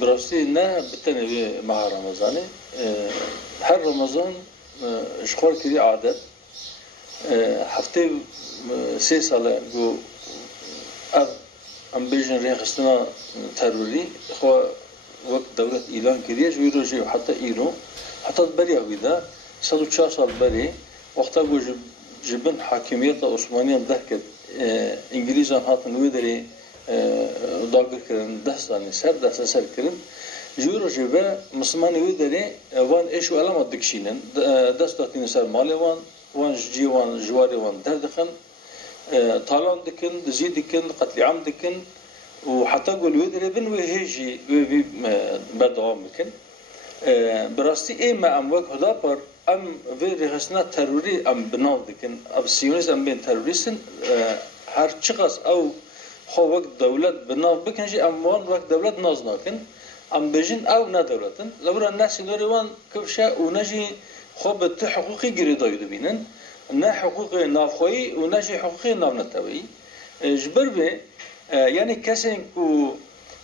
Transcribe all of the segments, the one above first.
براستی نه بتنوی مع رمضاني هر رمضان اشخار كري عادت هفته 3 ساله جو ام بيجن ريخستنا تروري خو وقت دولة إيران كريش ويروجي حتى إيران حتى بري ويدا 104 سال بري وقتا جو جبن حاكمية عثمانية دهكت إنجليزان هاتن ويدري داغر كرن دستاني سر كرن جوروجي و مسلمان ويدري وان ايشو علامة دكشينن دستاتين سر مالي وان جيوان جواري وان دردخن طالان دكن دزي دكن قتل عام دكن وحتى قول ويدري بن وهيجي بدوام ممكن براستي اي ما ام وقت هدا بر ام في رخصنا تروري ام بناو دكن اب سيونيز ام بين تروريستن هر چقاس او خو وقت دولت بناو بكنجي ام وان وقت دولت ناز ناكن ام بجن او نا دولتن لورا الناس نوريوان كفشا ونجي خو بت حقوقي جريداي دبينن نا حقوقي نافخوي ونجي حقوقي نافنتوي جبر به يعني كسن كو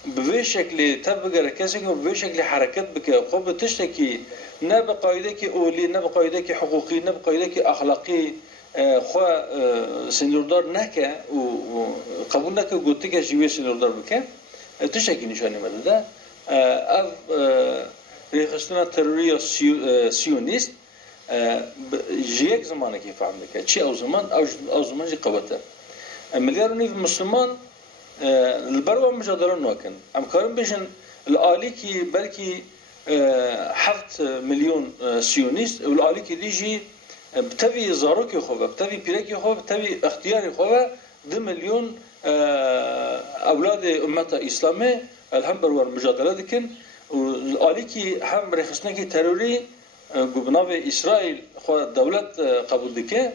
بوي شكل تبقى كسن كو بوي شكل حركات بك خو بتشتكي نا بقايدك اولي نا بقايدك حقوقي نا بقايدك اخلاقي خو سنوردار نكا وقبول نكا قلتك جوي سنوردار بك تشتكي نشاني مدده اف ريخستنا تروريا سيونيست جيك زمانه كيف عملك شيء او زمان جي قوته ملياروني في مسلمان البروه مجادله نوكن ام كارم بيجن الالي كي بلكي 7 مليون سيونيست والالي كي يجي بتبي زاروكي خو بتبي بيركي خو بتبي اختياري خو 2 مليون اولاد امه اسلامي الهم برور مجادله دكن والالي كي هم رخصنا كي تروري گوبناوی اسرائیل خو دولت قبول دکه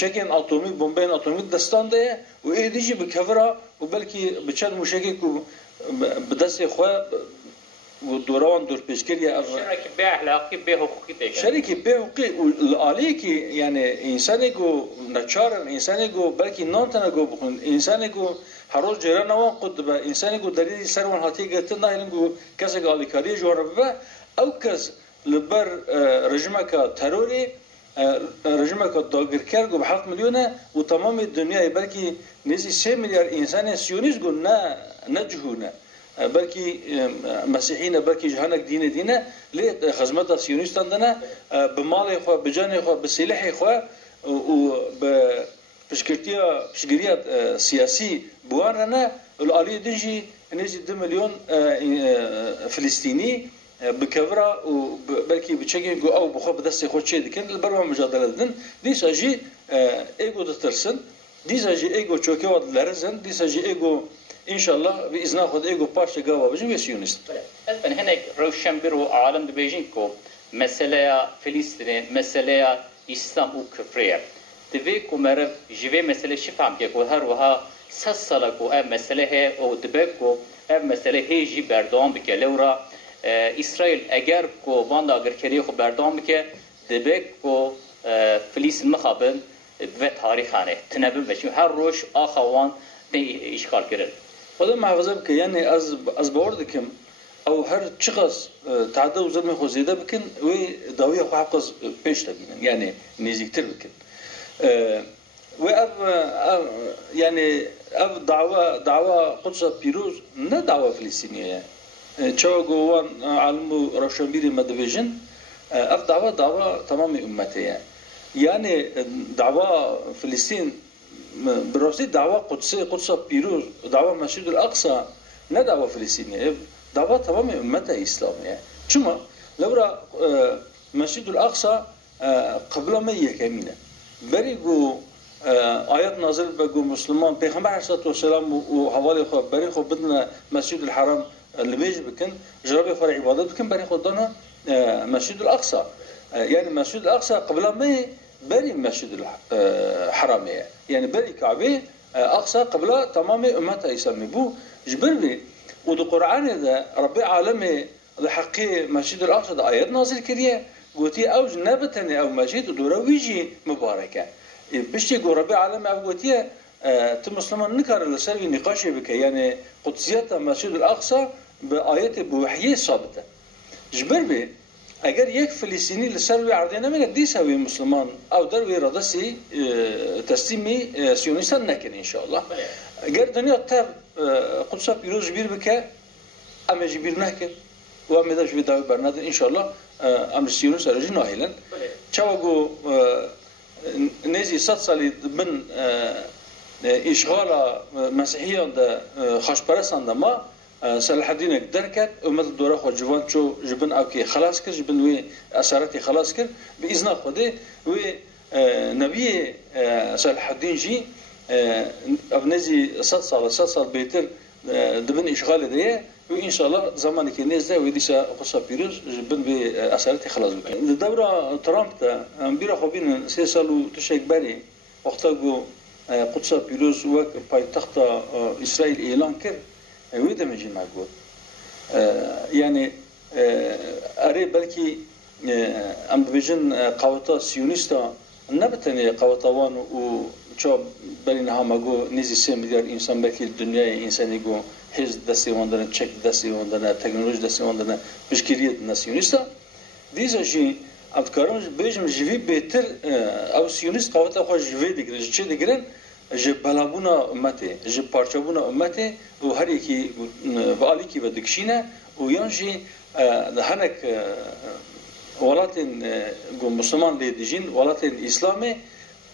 چکن اتمی بمبین اتمی دستان ده و ایدیجی بکفرا و بلکی بچد مشکی کو بدست خو و دوران دور پیشگیری شركه به اخلاقی به حقوقی دیگه شركه به حقوقی عالی کی یعنی انسانی کو نچارن انسانی کو بلکی نانتنا کو بخون انسانی کو هر روز جرا نوان قد به انسانی کو دلیل سرون هاتی گرتن نه کو کسی گالی کاری جوړ به او کس لبر رژیمک تروری رژیمک داگرکر گو 7 میلیونه و تمام دنیای بلکی نزدیک 3 میلیارد انسان سیونیست گو نه جهونه بلکی مسیحیین بلکی جهانک دینه لی خدمت سیونیستان دنه به مال خو به جان خو به سلاح خو و به پشگیریات سیاسی بوان نه العالی دنجی نزدیک 2 میلیون فلسطینی بكفرة وبلكي بتشكل جو أو بخوف بدست يخوض شيء لكن البرنامج مجادلة دن دي ساجي إيجو تترسن دي ساجي إيجو شوكي واد لرزن دي ساجي إيجو إن شاء الله بإذن الله خد إيجو باش تجاوب بجن يسيونست. البن هناك روشن برو عالم دبيجينكو مسألة فلسطين مسألة إسلام وكفرية تبيكو مرف جوي مسألة شفهم كيكو هر وها سالكو أم مسألة هي أو دبيكو أم مسألة هي جي بردام بكلورا اسرائیل اگر کو باند اگر کری خو بردام که دبک کو فلسطین مخابن و تاریخانه تنبه بشیم هر روش آخوان اشغال کردن خدا محافظه بکن یعنی از باور دکم او هر چقدر تعداد و ظلم خو زیاده بکن و داوی خو حق پیش تبینن یعنی نزدیکتر بکن و یعنی دعوه قدس پیروز نه دعوه فلسطینیه چه گوان علم روشنبیری مدویجن اف دعوه تمام امتیه یعنی دعوه فلسطین براستی دعوه قدس پیروز دعوه مسجد الاقصی نه دعوه فلسطینیه دعوه تمام امت اسلامیه چما لورا مسجد الاقصی قبل ما یکمینه بری گو آیات نازل بگو مسلمان پیغمبر علیه السلام و حوالی خو بری خو بدن مسجد الحرام اللي بيجي بكن جربي فرع عبادات بكن بري خدنا مسجد الأقصى يعني مسجد الأقصى قبل ما بري مسجد الحرامية يعني بري كعبة أقصى قبل تمام أمتها يسمي بو جبرني وده القرآن ده ربي عالمي لحقي مسجد الأقصى ده آيات نازل كريه قوتي أوج نبتني أو مسجد دوره ويجي مباركة بشتي قو ربي عالمي أو قوتي تو مسلمان نکاره لسر وی نقاشی بکه یعنی قدسیت مسجد الاقصی به آیت بوحیه ثابته جبر به اگر یک فلسطینی لسر وی عرضه نمیگه دیسه وی مسلمان او در وی رادسی تسلیمی سیونیستان نکنه انشاءالله اگر دنیا تر قدس پیروز جبیر بکه اما جبیر نکه و اما داشت وی داوی برنده انشاءالله امر سیونیست رجی ناهیلن چاوگو نزی 100 سالی من اشغال مسیحیان ده خاشپرستان ده ما صلاح الدین درکت امت دوره خود جوان چو جبن او که خلاص کرد جبن وی اثراتی خلاص کرد به اذن خوده وی نبی صلاح الدین جی اب نزی 100 سال بیتر دبن اشغال ده و ان شاء الله زمانی که نزده و دیسا قدس پیروز جبن به اثراتی خلاص بکنه دوره ترامپ ده بیرا خوبین 3 سال و تشک بری وقتا گو قدس پیروز وک پایتخت اسرائیل اعلان کرد ویده میجی مگود یعنی اره بلکی ام ببیجن قوتا سیونیستا نبتنی قوتاوان و چا بلی نها مگو نیزی 3 میلیارد انسان بلکی دنیای انسانی گو هز دستی واندنه چک دستی واندنه تکنولوژی دستی واندنه بشکریت نسیونیستا دیزا جی ابتکارم بیجم جوی بهتر او سیونیست قوتا خواه جوی دیگرن چه دیگرن جه بلابونا امته جه پارچابونا امته و هر یکی و آلیکی و دکشینه و یانجی هنک ولاتن گو مسلمان لیدیجین ولاتن اسلامی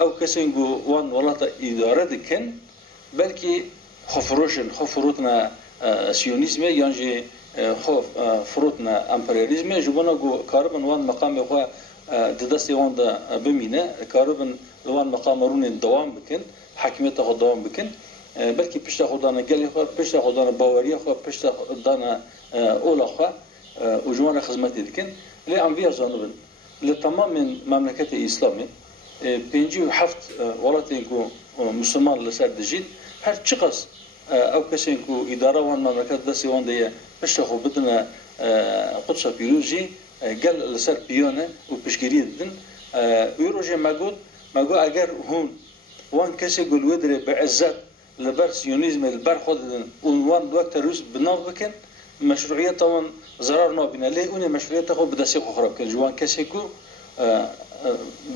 او کسی گو وان ولات اداره دکن بلکه خفروتنا سیونیزم یانجی خفروتنا امپریالیزم جبونا گو کاربن وان مقام خواه دستی وان دا بمینه کاربن وان مقام رون دوام بکن حاکمیت خود دوام بکن بلکه پشت خودانه گلی خود پشت خودانه باوری خود پشت خودانه اولا خود و جوان خدمت دکن لی ام وی ازانوبن لی تمام مملکت اسلامی 57 ولایتی که مسلمان لسر دجید هر چقدر او کسی که اداره وان مملکت دستی وان دیه پشت خود بدن قدس پیروزی گل لسر پیانه و پشگیری دن ویروجه مگو اگر هون وان کسی گلوه داره به عزت لبر سیونیزم لبر خودن وان وقت روز بناو بکن مشروعیت وان ضرر نابینه لی اون مشروعیت خود بدستی خود خراب کن جوان کسی کو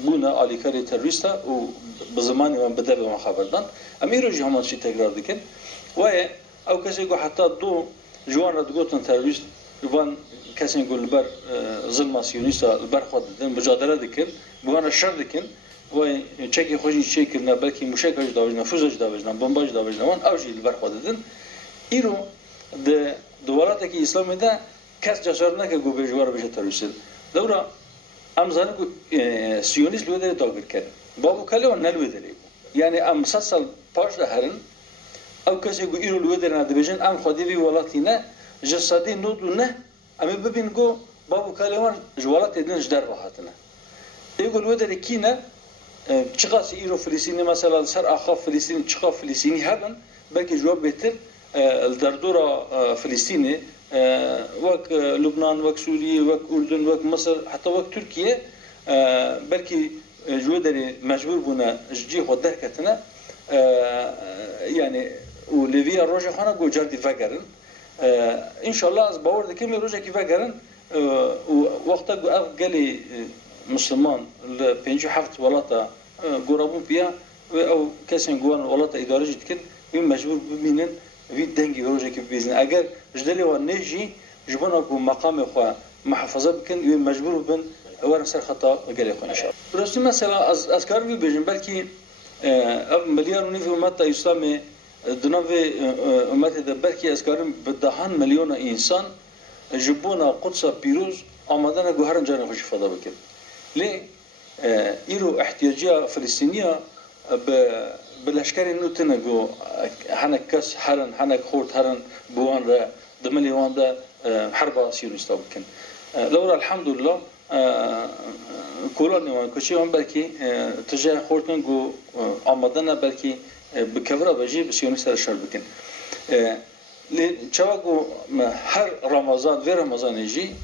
بونه آلیکاری تروریستا و بزمانی وان بده به ما خبردان امیرو جی همان چی تکرار دکن و او کسی کو حتی دو جوان را دگوتن تروریست وان کسی کو لبر ظلم سیونیستا لبر خودن مجادله دکن بوان شر دکن و چکی خوشی چی کردن بلکه موشکش داوجنا فوزش داوجنا بمباج داوجنا وان اوجی لبر خودن ایرو دولتی که اسلامی ده کس جسار نکه گو بجوار بشه تروریست دورا امزانه گو سیونیست لوده داغر کرد بابو کلی و نلوده داری یعنی ام 100 سال پاش ده هرن او کسی گو ایرو لوده نده بجن ام خودی وی ولاتی نه جسادی نودو نه اما ببین گو بابو کلی وان جوالاتی دنش در واحتنه ایگو لوده داری کی نه چقاس ایرو فلسطینی مثلا سر آخاف فلسطینی چقاف فلسطینی هبن بلکه جواب بهتر در دورا فلسطینی وک لبنان وک سوریه وک اردن وک مصر حتی وک ترکیه بلکه جواب داری مجبور بونه جدی خود درکتنه یعنی و لیویا روزه خانه گوجردی فکرن ان شاء الله از باور دکیم روزه کی فکرن و وقتا گو اف گلی مسلمان ل 57 ولاتا گورابون بیا و او کسی گوان ولاتا اداره جد کن و مجبور ببینن وی دنگی روزه کی بیزن اگر جدلی و نجی جبنا کو مقام خو محافظه بکن و مجبور بن ورن سر خطا گلی خو ان شاء الله رسمی مثلا از کار بی بجن بلکی اب مليار ونيف امت اسلامي دنوي امت ده بلکی از کارم بدهان میلیون انسان جبونا قدس پیروز آمدن گوهرن جان خوش فدا بکن لی ایرو احتیاجیا فلسطینیا بلشکری نوتنه گو هنک کس هرن هنک خورد هرن بوان را دملی وان ده حرب سیونیستا بکن لورا الحمدلله کولانی وان کشی وان بلکی تجاه خورتن گو آمدن بلکی بکورا بجی بسیونیستا شر بکن لی چوا گو هر رمضان و رمضان جی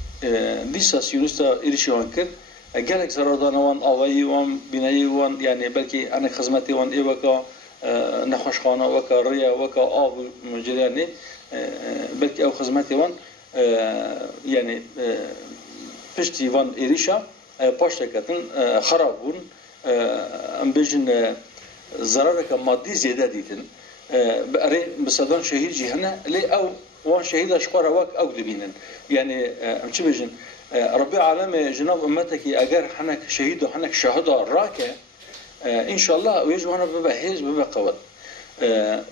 دیسا سیونیستا ایرشی وان کرد گلک زرادان وان آوایی وان بینایی وان یعنی بلکی آن خدمتی وان ایوکا نخوشخانه وكا ريا وكا آب مجرياني بلكي أو خدماتي وان يعني پشتی وان ایریشا پاشتکتن خرابون ام بیشن ضرر که مادی زیاده دیدن برای بسادان شهید جهنه لی او وان شهید اشقار واق او دبینن یعنی ام چی بیشن ربی عالم جناب امتك اگر حنك شهید و حنك شهاد راکه ان شاء الله ويجوانا ببا هيز ببا قوت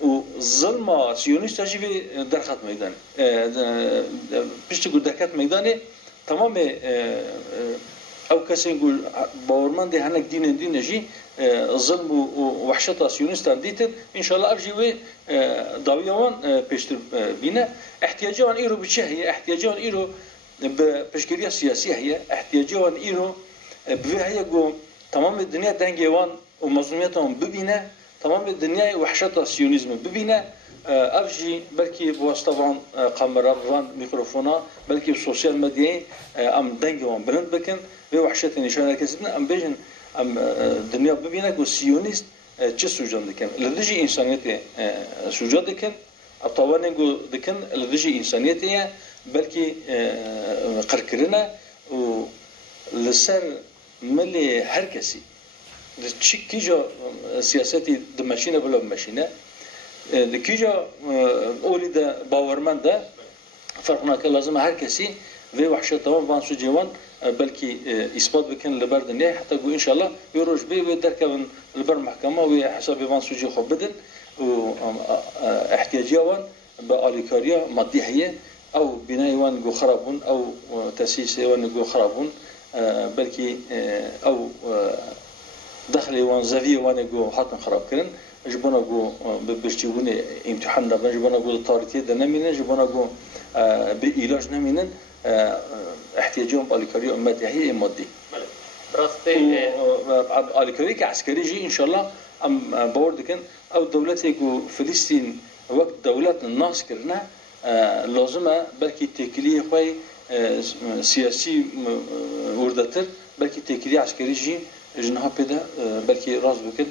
وظلم سيونيست تجي درخت ميدان بيشتغل دركات ميداني تمام او کسی يقول باورمند هنك دين جي ظلم ووحشة سيونيست ديت ان شاء الله ارجي داويوان بيشتر بينا احتياجوان ايرو بچه هي احتياجوان ايرو بشكريه سياسيه هي احتياجوان ايرو بهي جو تمام الدنيا دنجوان ومظلوميتهم ببينه تمام الدنيا وحشة السيونيزم ببينه افجي بلكي بواسطه قمر فان ميكروفونا بلكي بالسوشيال ميديا ام دنجوان بلند بكن بوحشة نشان كسبنا ام بيجن ام الدنيا ببينه جو سيونيست چه سوجان دكن لدجي انسانيتي سوجان دكن ابطوان جو دكن لدجي انسانيتي بلكي قركرنا و لسر ملي هركسي كيجا سياستي دمشينه بلا ماشينه كيجا اولي باورمند ده فرقنا كان لازم هركسي في وحشه تمام بانسو جوان بلكي اثبات بكن لبردنيه حتى جو ان شاء الله يروج بي دركن البر محكمه وحساب بانسو جي خو بدن و احتياجيوان باليكاريا ماديه هي او بناء وان جو خرابون او تاسيس وان جو خرابون بلكي او دخل وان زاويه وان جو حاطن خراب كرن جبنا جو بيشتغلون امتحان ده جبنا جو الطارتي ده نمينا جبنا جو بعلاج نمينا احتياجهم بالكاريو مادي هي مادي براستي الكاريو كعسكري جي ان شاء الله ام بوردكن او دولتي جو فلسطين وقت دولتنا الناس كرنا لازمه بلكي تكليه خوي سياسي وردتر بلكي تكليه عسكري جي جنها بده بلكي راز بكن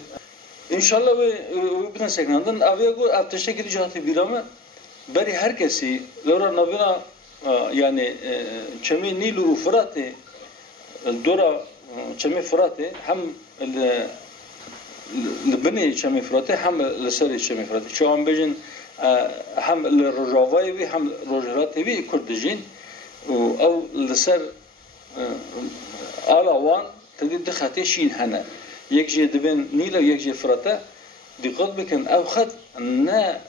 ان شاء الله وبدنا سكناندن ابيغو ابتشكل جهات بيرامه بري هر كسي لورا نبينا يعني چمي نيل وفرات الدورة چمي فرات هم البني چمي فرات هم لسري چمي فرات شو عم بيجن هم الرجاوي وي هم روجرات وي كردجين او لسر آلاوان تدي دخاتي شين هنا يكجي دبن نيلا ويكجي فراتا دقت بكن او خد نا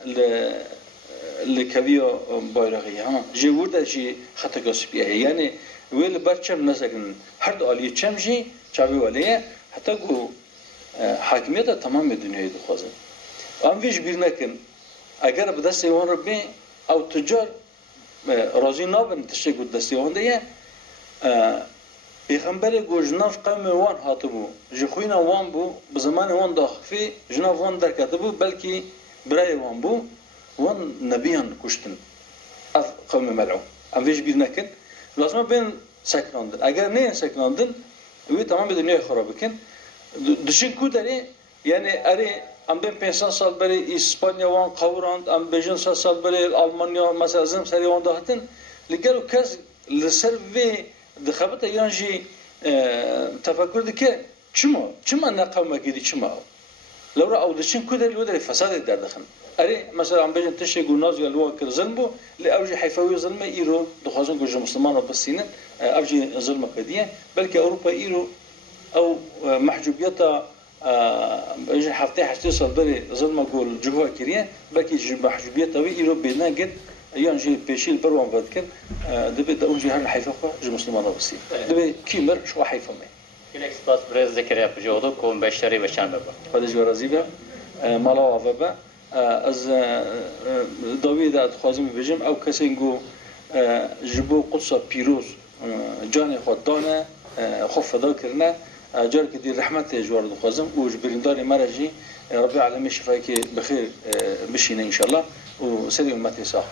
لكبيو بايرغي ها جي وردا جي خطا كسبيه يعني ويل برچم نسكن هر دو علي چمجي چاوي وليه حتى جو حاكميته تمام الدنيا دخوازه ام فيش بيرنكن اگر بدستيوان ربي او تجار راضي نابن تشكو دستيوان ده پیغمبر گو جناف قوم وان هاتبو جخوینا وان بو بزمان وان داخفی جناف وان درکته بو بلکی برای وان بو وان نبیان کشتن اف قوم ملعون ام ویش بیر نکن لازم بین سکناندن اگر نه سکناندن وی تمام دنیا خراب کن دشین کو داری یعنی اری ام بین 500 سال بری اسپانیا وان قوراند ام 500 سال بری آلمانیا مثلا زم سری وان داهتن لگلو کس لسر وی دخبته يانجي تفكر دكه چما نقوم كدي چما لو را اودشين كده الودر فساد در دخن اري مثلا عم بيجن تشي جوناز يلو كرزنبو لاوجي حيفوي ظلمه ايرو دخازن جوج مسلمان وبسين اوجي ظلمه كديه بلكي اوروبا ايرو او محجوبيتها اجي حفتي حتصل بري ظلمه جول جوا كريه بلكي محجوبيتها ايرو بينا قد يانجي بيشيل بروان فاتكن دبي دونجي هر حيفا جو مسلمان وبسي دبي كيمر شو حيفا مي كلك سباس برز ذكر يا بجودو كون بشري بشان بابا خدش ورزيبا مالا وافبا از داوود ادخوازم بجم او كسينغو جبو قدس بيروز جاني خدانه خوف فدا كرنا جارك دي رحمت جوار دخوازم وجبرنداري مرجي ربي العالمين شفايك بخير بشينا ان شاء الله وسلم امتي صح